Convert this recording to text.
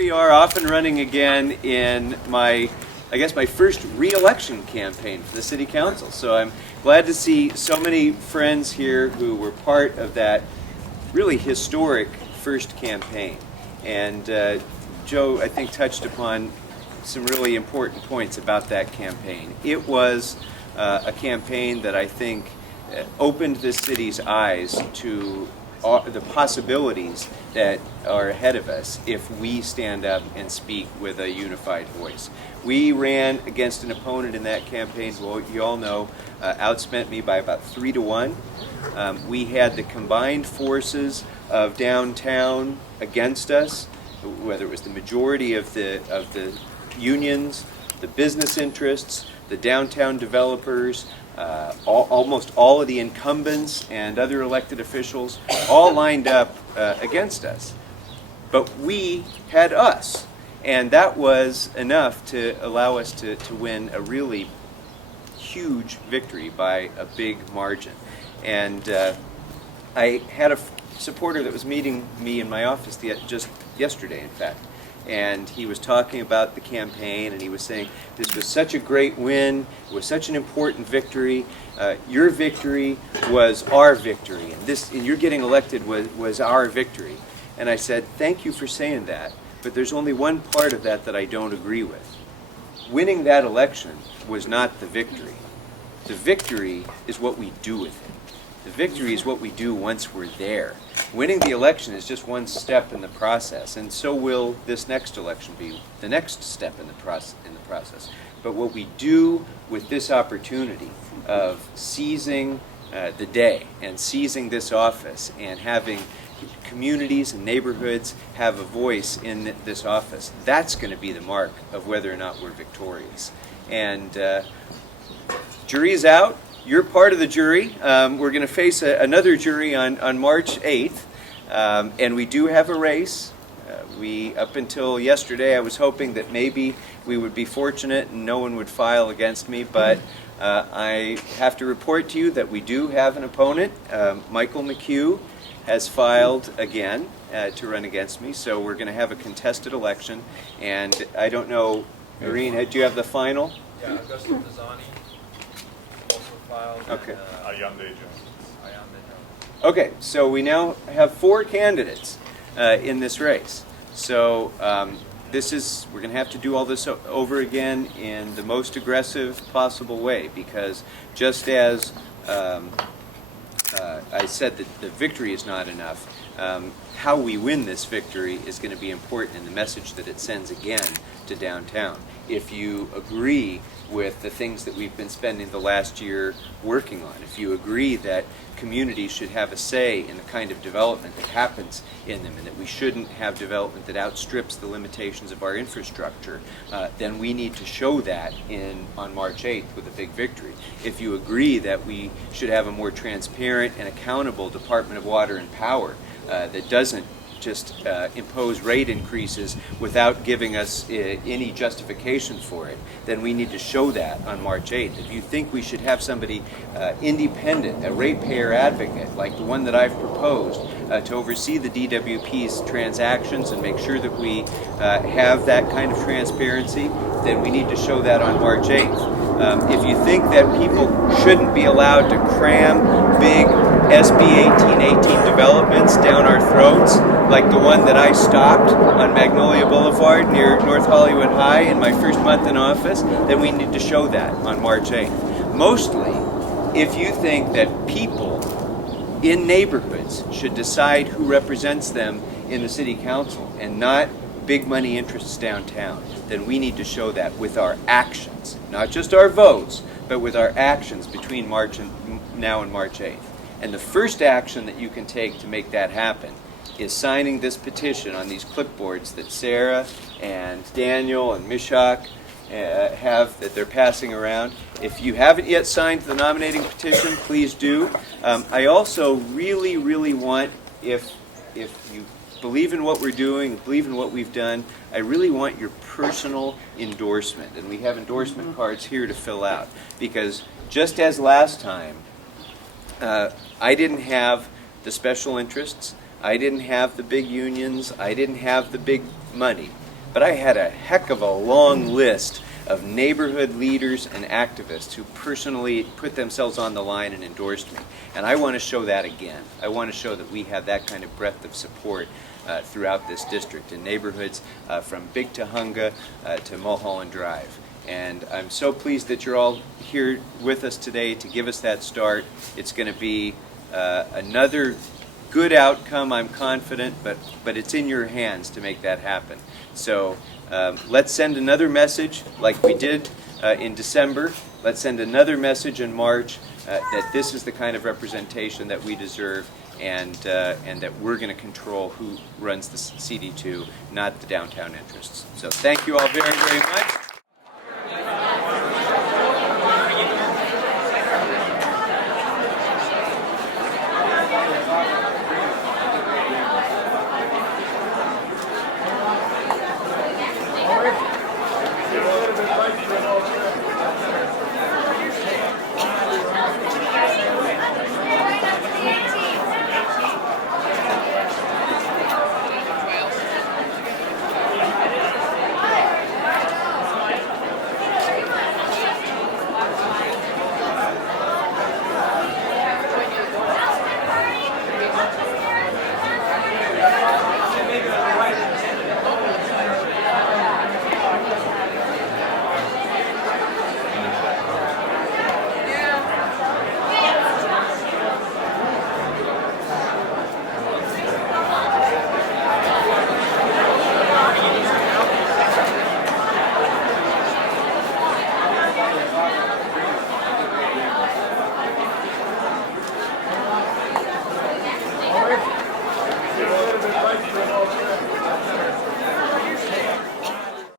we are off and running again in my first re-election campaign for the City Council. So I'm glad to see so many friends here who were part of that really historic first campaign. And Joe, I think, touched upon some really important points about that campaign. It was a campaign that I think opened the city's eyes to the possibilities that are ahead of us if we stand up and speak with a unified voice. We ran against an opponent in that campaign who, you all know, outspent me by about 3-1. We had the combined forces of downtown against us, whether it was the majority of the unions, the business interests, the downtown developers, almost all of the incumbents and other elected officials all lined up against us. But we had us, and that was enough to allow us to win a really huge victory by a big margin. And I had a supporter that was meeting me in my office just yesterday, in fact. And he was talking about the campaign, and he was saying, this was such a great win, it was such an important victory. Your victory was our victory, and your getting elected was our victory. And I said, thank you for saying that, but there's only one part of that I don't agree with. Winning that election was not the victory. The victory is what we do with it. The victory is what we do once we're there. Winning the election is just one step in the process, and so will this next election be the next step in the process. But what we do with this opportunity of seizing the day and seizing this office and having communities and neighborhoods have a voice in this office, that's going to be the mark of whether or not we're victorious. And jury's out. You're part of the jury. We're going to face another jury on March 8th, and we do have a race. Up until yesterday, I was hoping that maybe we would be fortunate and no one would file against me, but I have to report to you that we do have an opponent. Michael McHugh has filed again to run against me, so we're going to have a contested election. And I don't know, Irene, do you have the final? Yeah, Augusta Pisani. Okay. Okay, so we now have 4 candidates in this race. So we're going to have to do all this over again in the most aggressive possible way, because just as I said that the victory is not enough, how we win this victory is going to be important in the message that it sends again to downtown. If you agree with the things that we've been spending the last year working on, if you agree that communities should have a say in the kind of development that happens in them, and that we shouldn't have development that outstrips the limitations of our infrastructure, then we need to show that on March 8th with a big victory. If you agree that we should have a more transparent and accountable Department of Water and Power that doesn't just impose rate increases without giving us any justification for it, then we need to show that on March 8th. If you think we should have somebody independent, a ratepayer advocate, like the one that I've proposed, to oversee the DWP's transactions and make sure that we have that kind of transparency, then we need to show that on March 8th. If you think that people shouldn't be allowed to cram big SB 1818 developments down our throats, like the one that I stopped on Magnolia Boulevard near North Hollywood High in my first month in office, then we need to show that on March 8th. Mostly, if you think that people in neighborhoods should decide who represents them in the City Council and not big money interests downtown, then we need to show that with our actions, not just our votes, but with our actions between now and March 8th. And the first action that you can take to make that happen is signing this petition on these clipboards that Sarah and Daniel and Mishak have, that they're passing around. If you haven't yet signed the nominating petition, please do. I also really, really want, if you believe in what we're doing, believe in what we've done, I really want your personal endorsement. And we have endorsement cards here to fill out. Because just as last time, I didn't have the special interests, I didn't have the big unions, I didn't have the big money. but I had a heck of a long list of neighborhood leaders and activists who personally put themselves on the line and endorsed me. And I want to show that again. I want to show that we have that kind of breadth of support throughout this district in neighborhoods from Big Tahunga to Mulholland Drive. And I'm so pleased that you're all here with us today to give us that start. It's going to be another good outcome, I'm confident, but it's in your hands to make that happen. So let's send another message like we did in December. Let's send another message in March that this is the kind of representation that we deserve, and that we're going to control who runs the CD2, not the downtown interests. So thank you all very, very much.